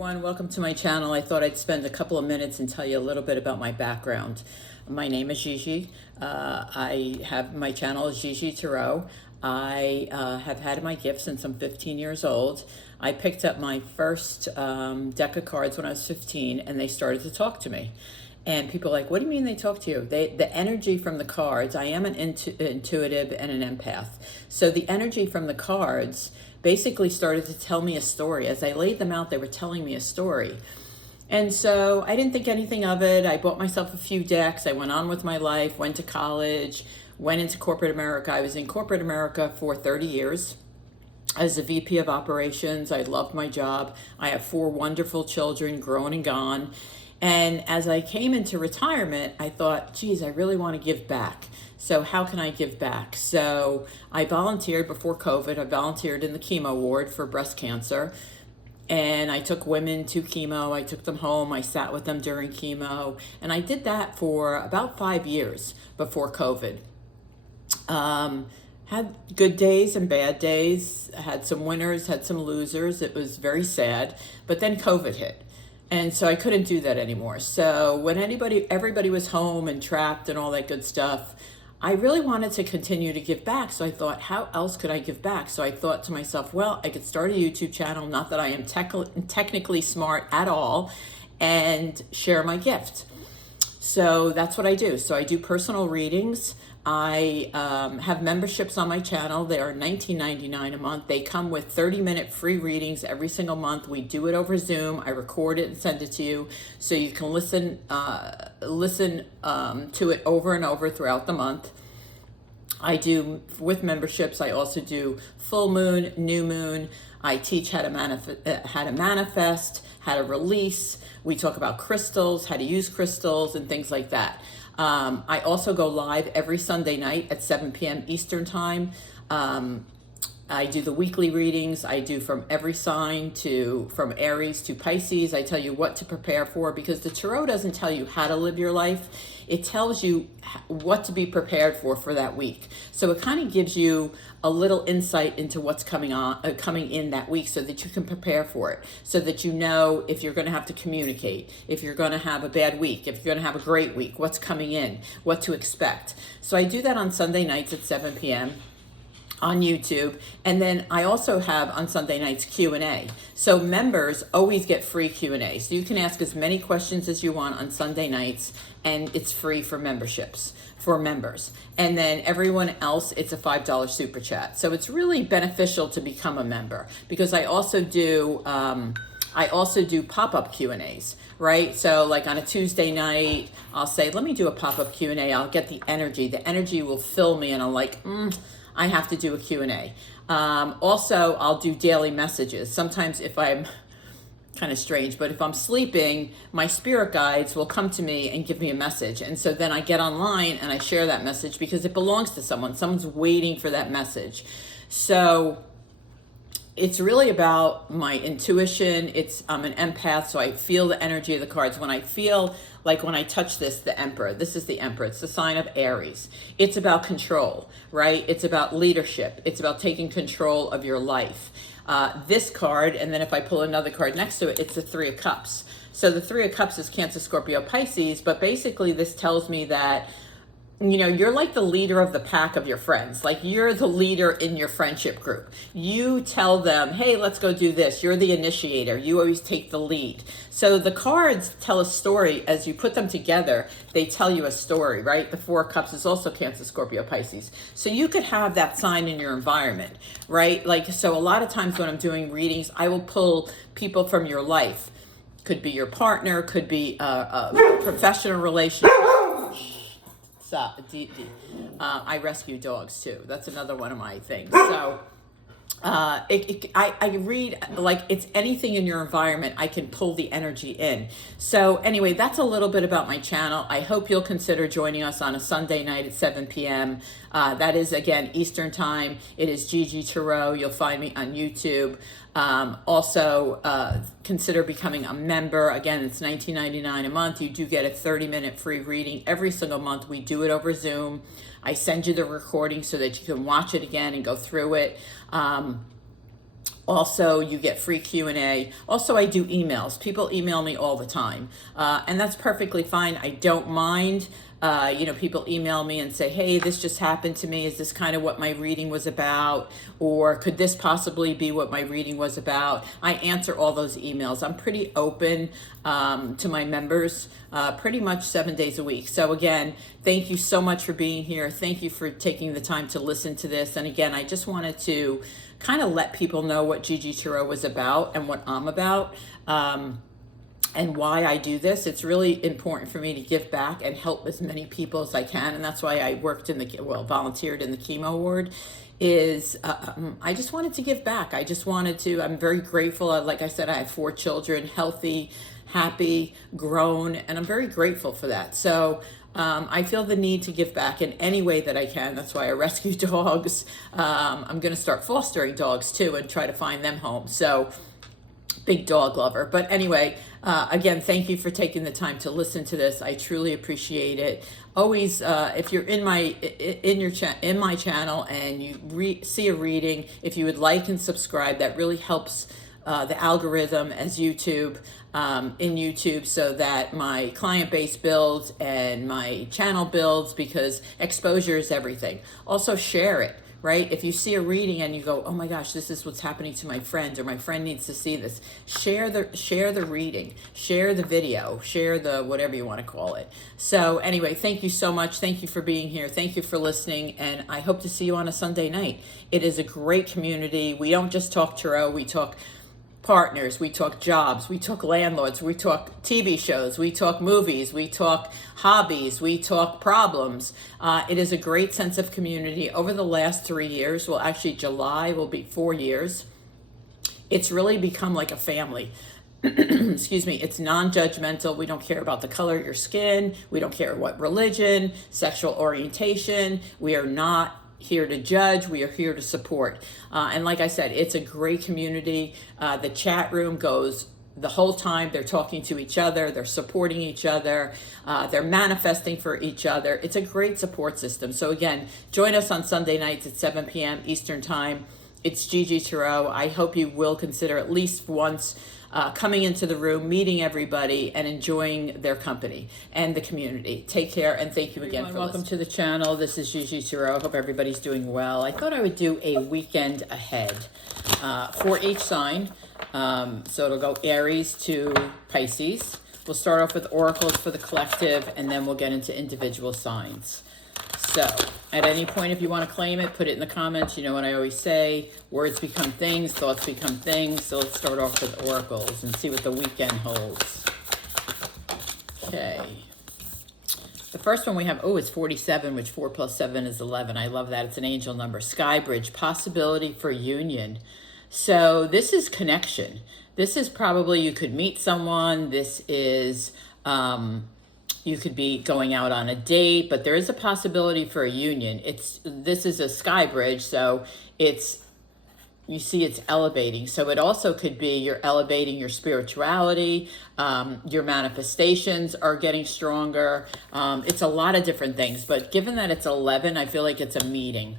everyone, welcome to my channel. I thought I'd spend a couple of minutes and tell you a little bit about my background. My name is GiGi. My channel is GiGi Tarot. I have had my gift since I'm 15 years old. I picked up my first deck of cards when I was 15 and they started to talk to me. And people are like, what do you mean they talk to you? The energy from the cards, I am an intuitive and an empath. So the energy from the cards basically started to tell me a story. As I laid them out, they were telling me a story. And so I didn't think anything of it. I bought myself a few decks. I went on with my life, went to college, went into corporate America. I was in corporate America for 30 years as a VP of operations. I loved my job. I have 4 wonderful children, grown and gone. And as I came into retirement, I thought, geez, I really want to give back. So how can I give back? So I volunteered before COVID. I volunteered in the chemo ward for breast cancer. And I took women to chemo. I took them home. I sat with them during chemo. And I did that for about 5 years before COVID. Had good days and bad days. Had some winners, had some losers. It was very sad. But then COVID hit. And so I couldn't do that anymore. So when everybody was home and trapped and all that good stuff, I really wanted to continue to give back. So I thought, how else could I give back? So I thought to myself, well, I could start a YouTube channel, not that I am technically smart at all, and share my gift. So that's what I do. So I do personal readings. I have memberships on my channel. They are $19.99 a month. They come with 30-minute free readings every single month. We do it over Zoom. I record it and send it to you so you can listen to it over and over throughout the month. I do, with memberships, I also do full moon, new moon. I teach how to manifest, how to release. We talk about crystals, how to use crystals, and things like that. I also go live every Sunday night at 7 p.m. Eastern Time. I do the weekly readings. I do from every sign from Aries to Pisces. I tell you what to prepare for, because the Tarot doesn't tell you how to live your life. It tells you what to be prepared for that week. So it kind of gives you a little insight into what's coming in that week, so that you can prepare for it, so that you know if you're going to have to communicate, if you're going to have a bad week, if you're going to have a great week, what's coming in, what to expect. So I do that on Sunday nights at 7 p.m. on YouTube. And then I also have on Sunday nights Q&A. So members always get free Q&A. So you can ask as many questions as you want on Sunday nights, and it's free for memberships, for members. And then everyone else, it's a $5 super chat. So it's really beneficial to become a member, because I also do pop-up Q&As, right? So like on a Tuesday night, I'll say, let me do a pop-up Q&A. I'll get the energy. The energy will fill me, and I'm like, I have to do a Q&A. Also, I'll do daily messages. Sometimes if I'm kind of strange, but if I'm sleeping, my spirit guides will come to me and give me a message. And so then I get online and I share that message, because it belongs to someone. Someone's waiting for that message. So it's really about my intuition. I'm an empath, so I feel the energy of the cards. When I feel like, when I touch the Emperor, this is the Emperor. It's the sign of Aries. It's about control, right? It's about leadership. It's about taking control of your life. This card, and then if I pull another card next to it, it's the 3 of Cups. So the 3 of Cups is Cancer, Scorpio, Pisces, but basically this tells me that, you know, you're like the leader of the pack of your friends. Like, you're the leader in your friendship group. You tell them, hey, let's go do this. You're the initiator. You always take the lead. So the cards tell a story. As you put them together, they tell you a story, right? The 4 of Cups is also Cancer, Scorpio, Pisces. So you could have that sign in your environment, right? Like, so a lot of times when I'm doing readings, I will pull people from your life. Could be your partner, could be a professional relationship. I rescue dogs too. That's another one of my things. So I read, like, it's anything in your environment, I can pull the energy in. So anyway, that's a little bit about my channel. I hope you'll consider joining us on a Sunday night at 7 p.m. That is, again, Eastern Time. It is GiGi Tarot. You'll find me on YouTube. Also, consider becoming a member. Again, it's $19.99 a month. You do get a 30-minute free reading every single month. We do it over Zoom. I send you the recording so that you can watch it again and go through it. Also, you get free Q&A. Also, I do emails. People email me all the time, and that's perfectly fine. I don't mind. People email me and say, hey, this just happened to me. Is this kind of what my reading was about? Or could this possibly be what my reading was about? I answer all those emails. I'm pretty open to my members pretty much 7 days a week. So again, thank you so much for being here. Thank you for taking the time to listen to this. And again, I just wanted to kind of let people know what GiGi Tarot was about and what I'm about. And why I do this. It's really important for me to give back and help as many people as I can. And that's why I volunteered in the chemo ward. I just wanted to give back. I'm very grateful. Like I said, I have 4 children, healthy, happy, grown, and I'm very grateful for that. So I feel the need to give back in any way that I can. That's why I rescue dogs. I'm going to start fostering dogs too and try to find them homes. So big dog lover. But anyway, again, thank you for taking the time to listen to this. I truly appreciate it. Always, if you're in my channel and you see a reading, if you would like and subscribe, that really helps the algorithm as YouTube in YouTube, so that my client base builds and my channel builds, because exposure is everything. Also, share it. Right? If you see a reading and you go, oh my gosh, this is what's happening to my friend, or my friend needs to see this, share the reading, share the video, share the whatever you want to call it. So anyway, thank you so much. Thank you for being here. Thank you for listening. And I hope to see you on a Sunday night. It is a great community. We don't just talk tarot, we talk partners, we talk jobs, we talk landlords, we talk TV shows, we talk movies, we talk hobbies, we talk problems. It is a great sense of community. Over the last 3 years, well, actually July will be 4 years, it's really become like a family. Excuse me. It's non-judgmental. We don't care about the color of your skin. We don't care what religion, sexual orientation. We are not here to judge. We are here to support. And like I said, it's a great community. The chat room goes the whole time. They're talking to each other. They're supporting each other. They're manifesting for each other. It's a great support system. So again, join us on Sunday nights at 7 p.m. Eastern Time. It's GiGi Tarot. I hope you will consider at least once coming into the room, meeting everybody, and enjoying their company and the community. Take care, and thank you again for listening. Welcome to the channel. This is GiGi Tarot. I hope everybody's doing well. I thought I would do a weekend ahead for each sign. So it'll go Aries to Pisces. We'll start off with oracles for the collective, and then we'll get into individual signs. So at any point, if you want to claim it, put it in the comments. You know what I always say, words become things, thoughts become things. So let's start off with oracles and see what the weekend holds. Okay. The first one we have, it's 47, which 4 plus 7 is 11. I love that. It's an angel number. Sky Bridge, possibility for union. So this is connection. This is probably, you could meet someone. This is, you could be going out on a date, but there is a possibility for a union. This is a sky bridge, so you see it's elevating. So it also could be you're elevating your spirituality, your manifestations are getting stronger. It's a lot of different things, but given that it's 11, I feel like it's a meeting.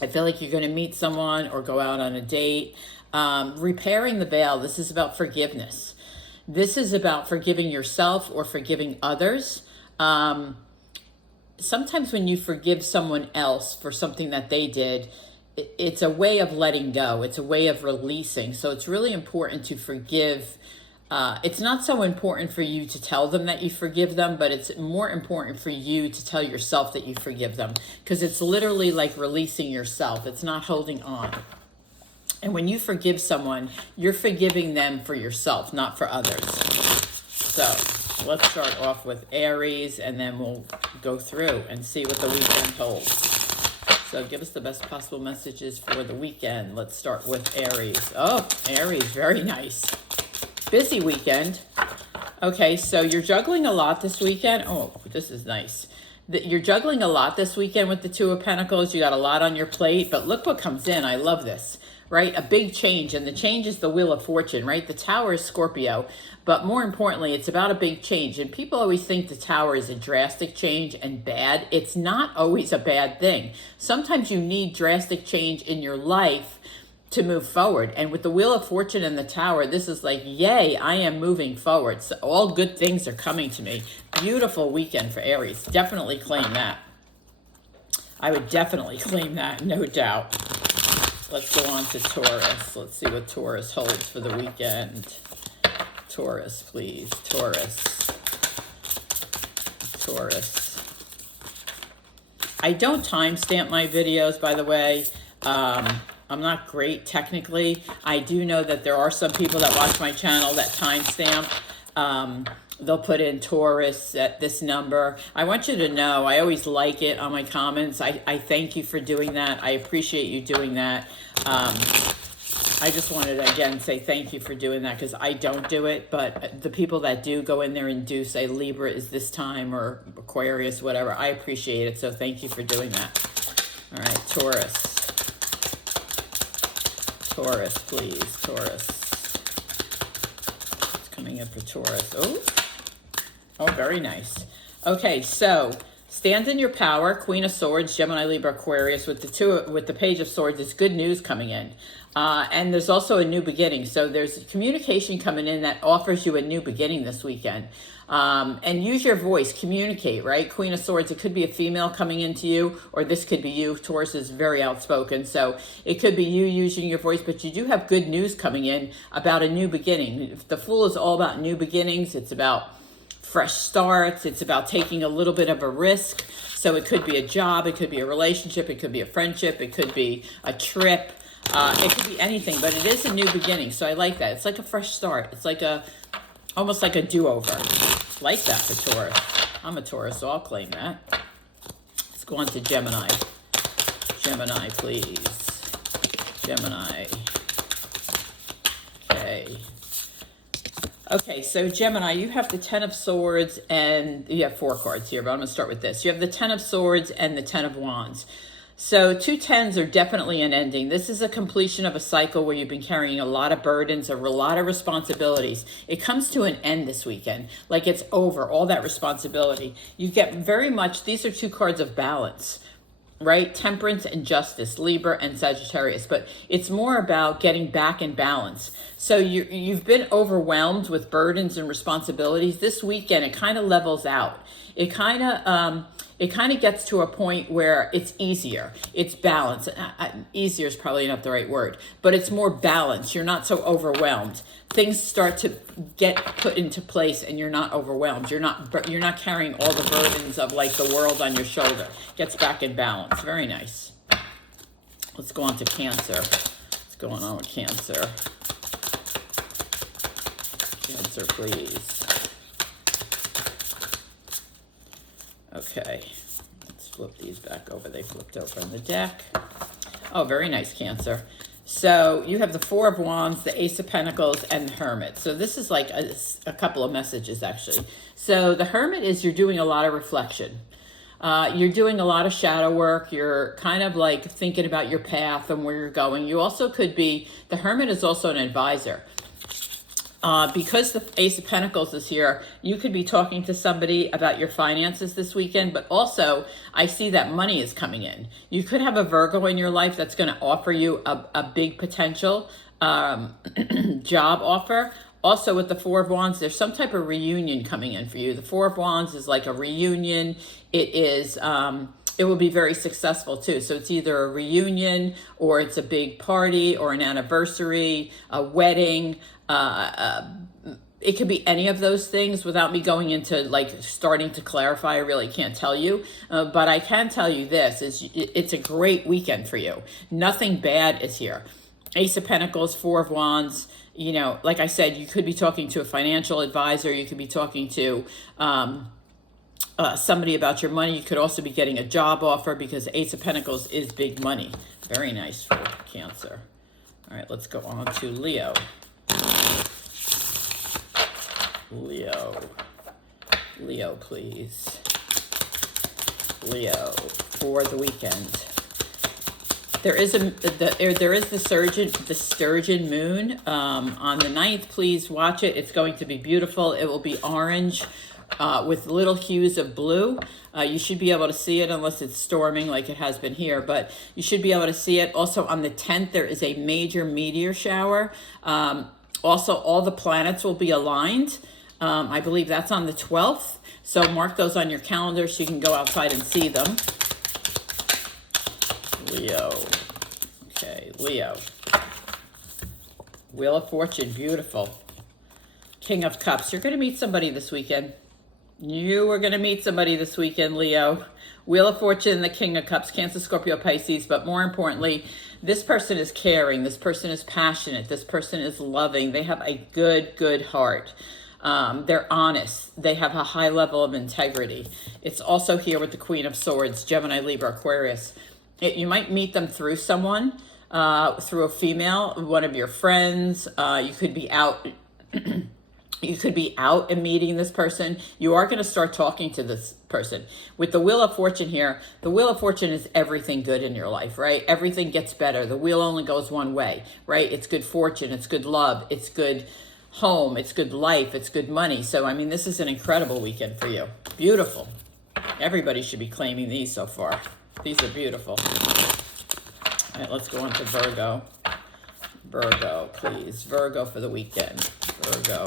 I feel like you're going to meet someone or go out on a date. Repairing the veil, this is about forgiveness. This is about forgiving yourself or forgiving others. Sometimes when you forgive someone else for something that they did, it's a way of letting go. It's a way of releasing. So it's really important to forgive. It's not so important for you to tell them that you forgive them, but it's more important for you to tell yourself that you forgive them, because it's literally like releasing yourself. It's not holding on. And when you forgive someone, you're forgiving them for yourself, not for others. So let's start off with Aries, and then we'll go through and see what the weekend holds. So give us the best possible messages for the weekend. Let's start with Aries. Oh, Aries, very nice. Busy weekend. Okay, so you're juggling a lot this weekend. Oh, this is nice. You're juggling a lot this weekend with the Two of Pentacles. You got a lot on your plate, but look what comes in. I love this. Right? A big change, and the change is the Wheel of Fortune, right? The Tower is Scorpio, but more importantly, it's about a big change. And people always think the Tower is a drastic change and bad. It's not always a bad thing. Sometimes you need drastic change in your life to move forward. And with the Wheel of Fortune and the Tower, this is like, yay, I am moving forward. So all good things are coming to me. Beautiful weekend for Aries. Definitely claim that. I would definitely claim that, no doubt. Let's go on to Taurus. Let's see what Taurus holds for the weekend. Taurus, please. Taurus. Taurus. I don't timestamp my videos, by the way. I'm not great technically. I do know that there are some people that watch my channel that timestamp. They'll put in Taurus at this number. I want you to know, I always like it on my comments. I thank you for doing that. I appreciate you doing that. I just wanted to, again, say thank you for doing that because I don't do it. But the people that do go in there and do say Libra is this time or Aquarius, whatever, I appreciate it. So thank you for doing that. All right, Taurus. Taurus, please. Taurus. It's coming in for Taurus. Oh, very nice. Okay, so stand in your power, Queen of Swords, Gemini, Libra, Aquarius. With the Page of Swords, it's good news coming in. And there's also a new beginning. So there's communication coming in that offers you a new beginning this weekend. And use your voice, communicate, right? Queen of Swords, it could be a female coming into you, or this could be you. Taurus is very outspoken. So it could be you using your voice, but you do have good news coming in about a new beginning. The Fool is all about new beginnings. It's about fresh starts. It's about taking a little bit of a risk. So it could be a job, it could be a relationship, it could be a friendship, it could be a trip. It could be anything, but it is a new beginning. So I like that. It's like a fresh start. It's like almost like a do-over. Like that for Taurus. I'm a Taurus, so I'll claim that. Let's go on to Gemini. Gemini, please. Gemini. Okay. Okay, so Gemini, you have the Ten of Swords, and you have 4 cards here, but I'm going to start with this. You have the Ten of Swords and the Ten of Wands. So 2 tens are definitely an ending. This is a completion of a cycle where you've been carrying a lot of burdens, a lot of responsibilities. It comes to an end this weekend, like it's over, all that responsibility. You get very much, these are 2 cards of balance, right? Temperance and Justice, Libra and Sagittarius, but it's more about getting back in balance. So you've been overwhelmed with burdens and responsibilities. This weekend, it kind of levels out. It kind of gets to a point where it's easier. It's balanced. Easier is probably not the right word, but it's more balanced. You're not so overwhelmed. Things start to get put into place, and you're not overwhelmed. You're not carrying all the burdens of like the world on your shoulder. Gets back in balance. Very nice. Let's go on to Cancer. What's going on with Cancer? Cancer, please. Okay, let's flip these back over. They flipped over on the deck. Oh, very nice, Cancer. So you have the Four of Wands, the Ace of Pentacles, and the Hermit. So this is like a couple of messages, actually. So the Hermit is you're doing a lot of reflection. You're doing a lot of shadow work. You're kind of like thinking about your path and where you're going. You also could be, the Hermit is also an advisor. Because the Ace of Pentacles is here, you could be talking to somebody about your finances this weekend, but also I see that money is coming in. You could have a Virgo in your life that's going to offer you a big potential job offer. Also with the Four of Wands, there's some type of reunion coming in for you. The Four of Wands is like a reunion. It is, it will be very successful too. So it's either a reunion or it's a big party or an anniversary, a wedding. It could be any of those things without me going into like starting to clarify. I really can't tell you, but I can tell you this is it's a great weekend for you. Nothing bad is here. Ace of Pentacles, Four of Wands, you know, like I said, you could be talking to a financial advisor. You could be talking to, somebody about your money. You could also be getting a job offer because Ace of Pentacles is big money. Very nice for Cancer. All right, let's go on to Leo. Leo, please. Leo for the weekend. There is the Sturgeon moon on the 9th. Please watch it. It's going to be beautiful. It will be orange, with little hues of blue. You should be able to see it unless it's storming like it has been here, but you should be able to see it. Also on the 10th, there is a major meteor shower. Also, all the planets will be aligned. I believe that's on the 12th. So mark those on your calendar so you can go outside and see them. Leo. Okay, Leo. Wheel of Fortune, beautiful. King of Cups. You're going to meet somebody this weekend. You are going to meet somebody this weekend, Leo. Wheel of Fortune, the King of Cups, Cancer, Scorpio, Pisces. But more importantly, this person is caring. This person is passionate. This person is loving. They have a good heart. They're honest. They have a high level of integrity. It's also here with the Queen of Swords, Gemini, Libra, Aquarius. You might meet them through someone, through a female, one of your friends. You could be out. You could be out and meeting this person. You are going to start talking to this person. With the Wheel of Fortune here, the Wheel of Fortune is everything good in your life, right? Everything gets better. The wheel only goes one way, right? It's good fortune. It's good love. It's good home. It's good life. It's good money. So, I mean, this is an incredible weekend for you. Beautiful. Everybody should be claiming these so far. These are beautiful. All right, let's go on to Virgo. Virgo, please. Virgo for the weekend. Virgo.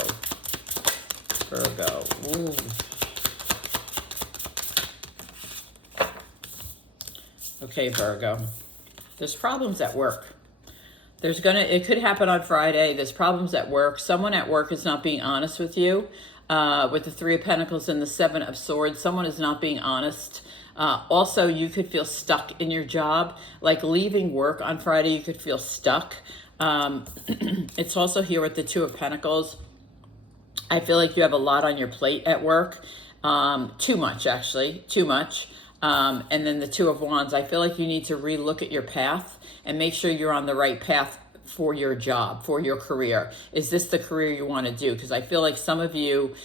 Virgo. Ooh. Okay, Virgo. There's problems at work. It could happen on Friday. There's problems at work. Someone at work is not being honest with you. With the Three of Pentacles and the Seven of Swords, someone is not being honest. Also, you could feel stuck in your job. Like leaving work on Friday, you could feel stuck. It's also here with the Two of Pentacles. I feel like you have a lot on your plate at work. Too much, actually. Too much. And then the Two of Wands. I feel like you need to relook at your path and make sure you're on the right path for your job, for your career. Is this the career you want to do? Because I feel like some of you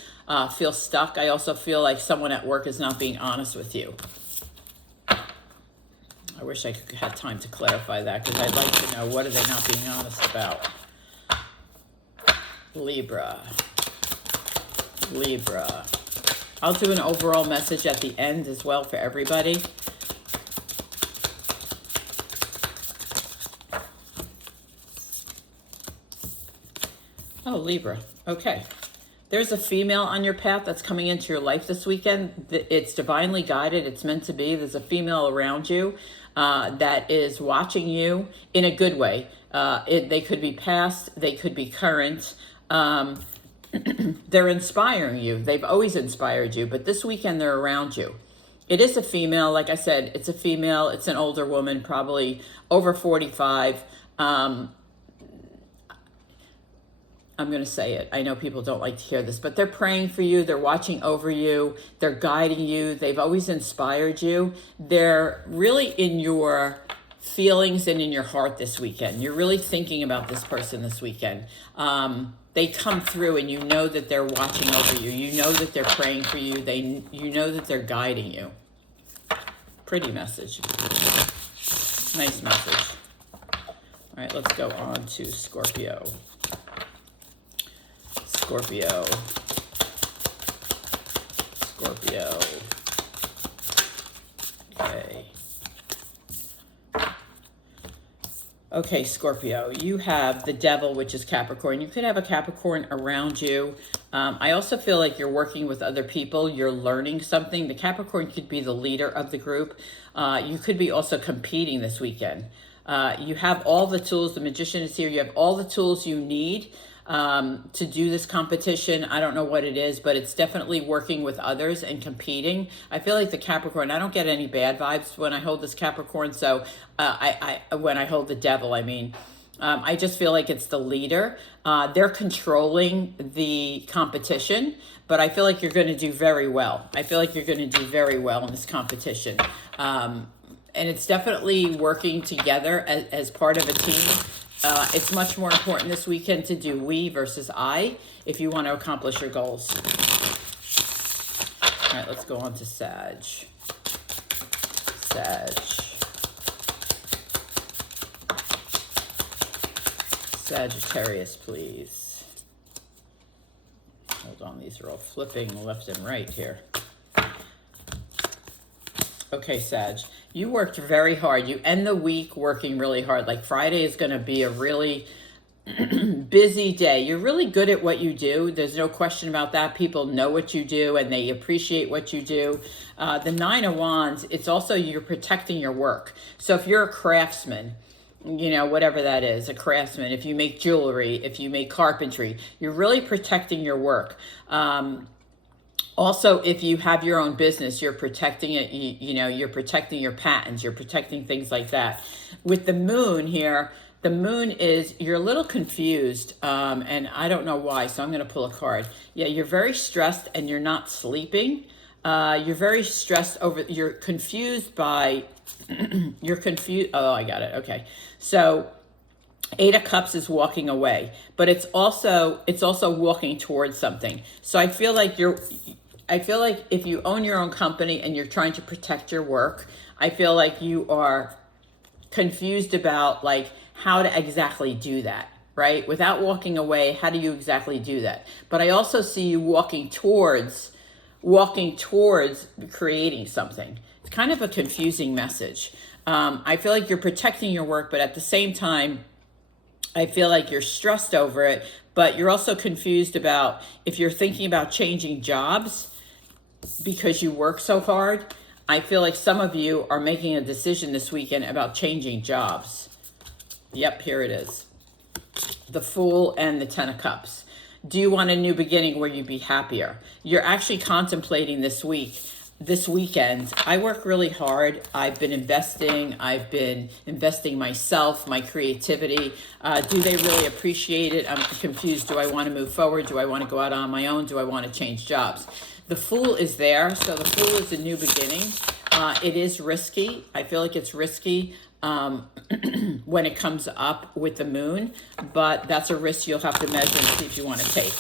feel stuck. I also feel like someone at work is not being honest with you. I wish I could have time to clarify that because I'd like to know, what are they not being honest about? Libra. Libra. I'll do an overall message at the end as well for everybody. Oh, Libra. Okay. There's a female on your path that's coming into your life this weekend. It's divinely guided. It's meant to be. There's a female around you that is watching you in a good way. They could be past. They could be current. They're inspiring you. They've always inspired you, but this weekend they're around you. It is a female. Like I said, it's a female. It's an older woman, probably over 45. I'm going to say it. I know people don't like to hear this, but they're praying for you. They're watching over you. They're guiding you. They've always inspired you. They're really in your feelings and in your heart this weekend. You're really thinking about this person this weekend. They come through and you know that they're watching over you. You know that they're praying for you. You know that they're guiding you. Pretty message. Nice message. All right, let's go on to Scorpio. Scorpio. Scorpio. Okay. Okay, Scorpio, you have the Devil, which is Capricorn. You could have a Capricorn around you. I also feel like you're working with other people. You're learning something. The Capricorn could be the leader of the group. You could be also competing this weekend. You have all the tools. The Magician is here. You have all the tools you need to do this competition. I don't know what it is, but it's definitely working with others and competing. I feel like the Capricorn, I don't get any bad vibes when I hold this Capricorn. So when I hold the Devil, I mean, I just feel like it's the leader. They're controlling the competition, but I feel like you're going to do very well. I feel like you're going to do very well in this competition. And it's definitely working together as part of a team. It's much more important this weekend to do we versus I if you want to accomplish your goals. All right, let's go on to Sag. Sag. Sagittarius, please. Hold Hold on, these are all flipping left and right here. Okay, Sag, you worked very hard. You end the week working really hard. Like Friday is going to be a really busy day. You're really good at what you do. There's no question about that. People know what you do and they appreciate what you do. The Nine of Wands, it's also you're protecting your work. So if you're a craftsman, you know, whatever that is, a craftsman, if you make jewelry, if you make carpentry, you're really protecting your work. Also, if you have your own business, you're protecting it, you know, you're protecting your patents, you're protecting things like that. With the moon here, the moon is, you're a little confused, and I don't know why, so I'm going to pull a card. Yeah, you're very stressed and you're not sleeping. You're very stressed over, you're confused by, you're confused, oh, I got it, okay. So, Eight of Cups is walking away, but it's also walking towards something. So I feel like if you own your own company and you're trying to protect your work, I feel like you are confused about like how to exactly do that, right? Without walking away, how do you exactly do that? But I also see you walking towards creating something. It's kind of a confusing message. I feel like you're protecting your work, but at the same time, I feel like you're stressed over it, but you're also confused about if you're thinking about changing jobs because you work so hard. I feel like some of you are making a decision this weekend about changing jobs. Yep, here it is. The Fool and the Ten of Cups. Do you want a new beginning where you'd be happier? You're actually contemplating this weekend. I work really hard. I've been investing myself, my creativity. Do they really appreciate it? I'm confused. Do I want to move forward? Do I want to go out on my own? Do I want to change jobs? The Fool is there. So the Fool is a new beginning. It is risky. I feel like it's risky when it comes up with the moon, but that's a risk you'll have to measure and see if you want to take.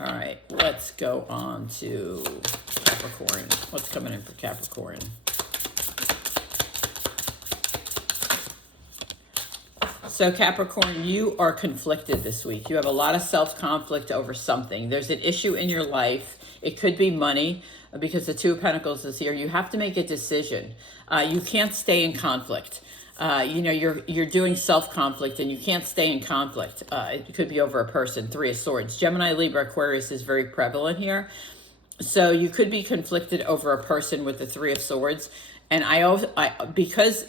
All right, let's go on to Capricorn. What's coming in for Capricorn? So Capricorn, you are conflicted this week. You have a lot of self-conflict over something. There's an issue in your life. It could be money because the Two of Pentacles is here. You have to make a decision. You can't stay in conflict. You know, you're doing self-conflict and you can't stay in conflict. It could be over a person. Three of Swords. Gemini, Libra, Aquarius is very prevalent here. So you could be conflicted over a person with the Three of Swords. And because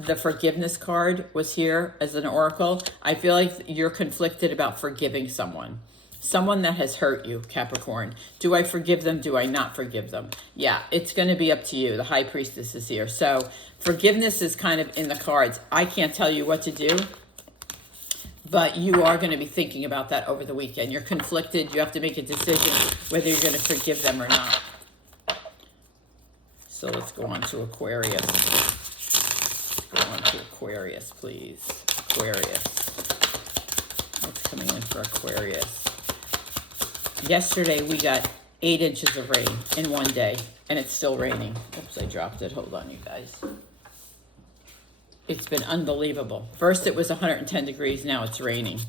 the forgiveness card was here as an oracle, I feel like you're conflicted about forgiving someone. Someone that has hurt you, Capricorn. Do I forgive them? Do I not forgive them? Yeah, it's going to be up to you. The High Priestess is here. So forgiveness is kind of in the cards. I can't tell you what to do, but you are going to be thinking about that over the weekend. You're conflicted. You have to make a decision whether you're going to forgive them or not. So let's go on to Aquarius. Let's go on to Aquarius, please. Aquarius. What's coming in for Aquarius? Yesterday, we got 8 inches of rain in one day, and it's still raining. Oops, I dropped it. Hold on, you guys. It's been unbelievable. First, it was 110 degrees. Now it's raining.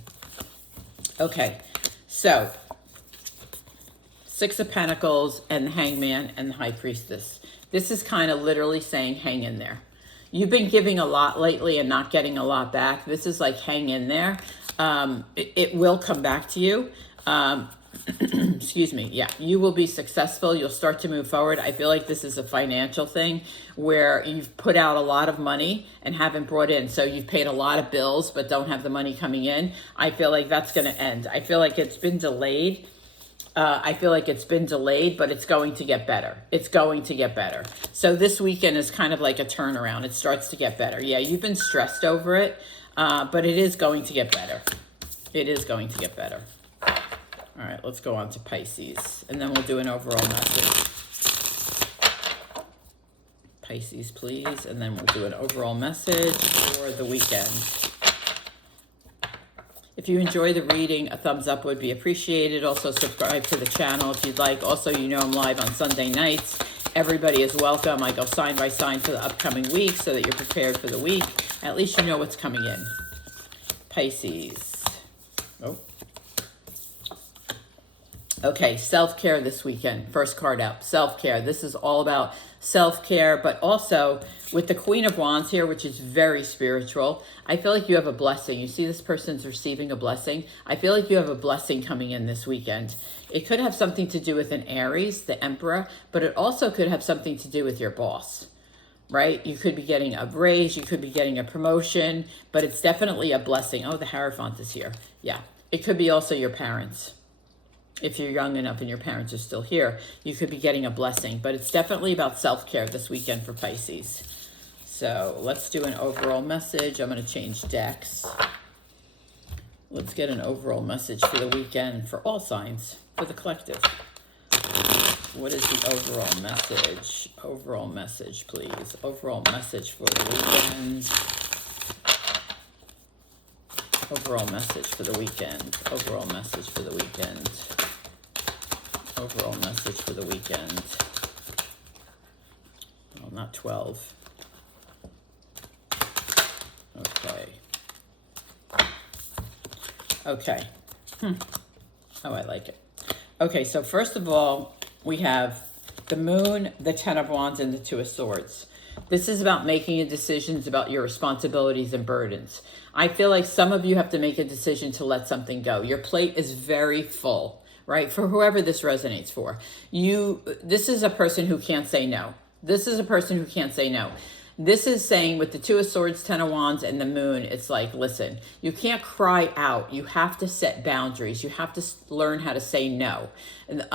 Okay, so Six of Pentacles and the Hangman and the High Priestess. This is kind of literally saying hang in there. You've been giving a lot lately and not getting a lot back. This is like hang in there. It will come back to you. Excuse me. Yeah, you will be successful. You'll start to move forward. I feel like this is a financial thing where you've put out a lot of money and haven't brought in. So you've paid a lot of bills but don't have the money coming in. I feel like that's going to end. I feel like it's been delayed. But it's going to get better. It's going to get better. So this weekend is kind of like a turnaround. It starts to get better. Yeah, you've been stressed over it, but it is going to get better. It is going to get better. All right, let's go on to Pisces, and then we'll do an overall message. Pisces, please, and then we'll do an overall message for the weekend. If you enjoy the reading, a thumbs up would be appreciated. Also, subscribe to the channel if you'd like. Also, you know I'm live on Sunday nights. Everybody is welcome. I go sign by sign for the upcoming week so that you're prepared for the week. At least you know what's coming in. Pisces. Oh. Okay, self-care this weekend. First card out, self-care. This is all about self-care, but also with the Queen of Wands here, which is very spiritual. I feel like you have a blessing. You see this person's receiving a blessing. I feel like you have a blessing coming in this weekend. It could have something to do with an Aries, the Emperor, but it also could have something to do with your boss, right? You could be getting a raise, you could be getting a promotion, but it's definitely a blessing. Oh, the Hierophant is here. Yeah, it could be also your parents. If you're young enough and your parents are still here, you could be getting a blessing, but it's definitely about self-care this weekend for Pisces. So let's do an overall message. I'm going to change decks. Let's get an overall message for the weekend for all signs, for the collective. What is the overall message? Overall message, please. Overall message for the weekend. Overall message for the weekend. Overall message for the weekend. Overall message for the weekend. Well, not 12. Okay. Okay. Oh, I like it. Okay, so first of all, we have the Moon, the Ten of Wands, and the Two of Swords. This is about making decisions about your responsibilities and burdens. I feel like some of you have to make a decision to let something go. Your plate is very full, right? For whoever this resonates for. This is a person who can't say no. This is a person who can't say no. This is saying with the Two of Swords, Ten of Wands, and the Moon, it's like, listen, you can't cry out. You have to set boundaries. You have to learn how to say no. And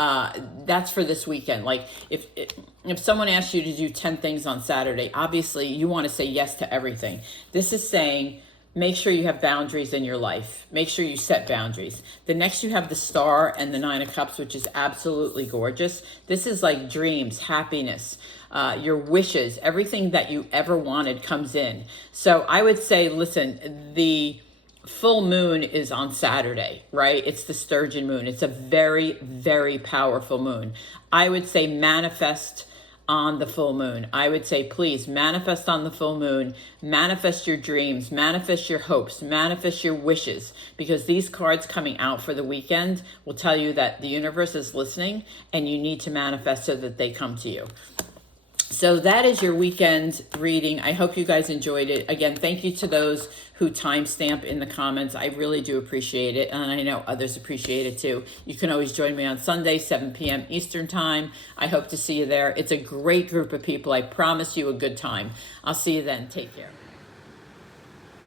that's for this weekend. Like if someone asks you to do 10 things on Saturday, obviously you want to say yes to everything. This is saying, make sure you have boundaries in your life. Make sure you set boundaries. The next you have the Star and the Nine of Cups, which is absolutely gorgeous. This is like dreams, happiness, your wishes, everything that you ever wanted comes in. So I would say, listen, the full moon is on Saturday, right? It's the Sturgeon moon. It's a very, very powerful moon. I would say manifest on the full moon. I would say, please manifest on the full moon, manifest your dreams, manifest your hopes, manifest your wishes, because these cards coming out for the weekend will tell you that the universe is listening and you need to manifest so that they come to you. So that is your weekend reading. I hope you guys enjoyed it. Again, thank you to those who timestamp in the comments. I really do appreciate it, and I know others appreciate it too. You can always join me on Sunday, 7 p.m. Eastern Time. I hope to see you there. It's a great group of people. I promise you a good time. I'll see you then. Take care.